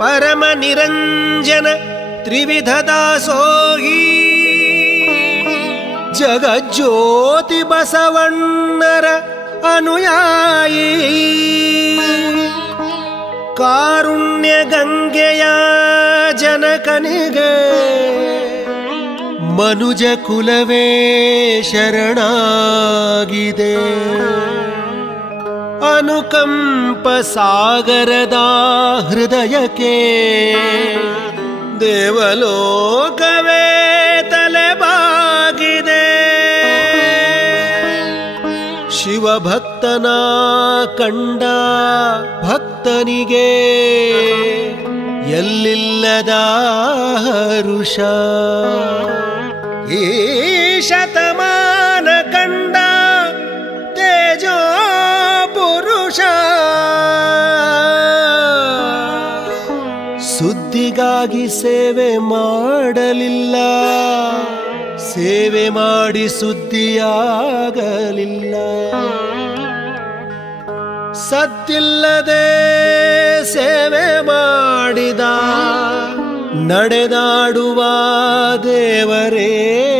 ಪರಮ ನಿರಂಜನ ತ್ರಿವಿಧ ದಾಸೋಹಿ. ಜಗಜ್ಯೋತಿ ಬಸವಣ್ಣರ ಅನುಯಾಯಿ. ಕಾರುಣ್ಯ ಗಂಗೆಯ ಜನಕನಿಗೆ. ಮನುಜ ಕುಲವೇ ಶರಣಾಗಿದೆ. ಅನುಕಂಪ ಸಾಗರದ ಹೃದಯಕ್ಕೆ ದೇವಲೋಕವೇ ತಲೆಬಾಗಿದೆ. ಶಿವಭಕ್ತನ ಕಂಡ ಭಕ್ತನಿಗೆ ಎಲ್ಲಿಲ್ಲದ ಹರುಷ? ಈ ಶತಮಾನ ಸುದ್ದಿಗಾಗಿ ಸೇವೆ ಮಾಡಲಿಲ್ಲ. ಸೇವೆ ಮಾಡಿ ಸುದ್ದಿಯಾಗಲಿಲ್ಲ. ಸತ್ತಿಲ್ಲದೆ ಸೇವೆ ಮಾಡಿದ ನಡೆದಾಡುವ ದೇವರೇ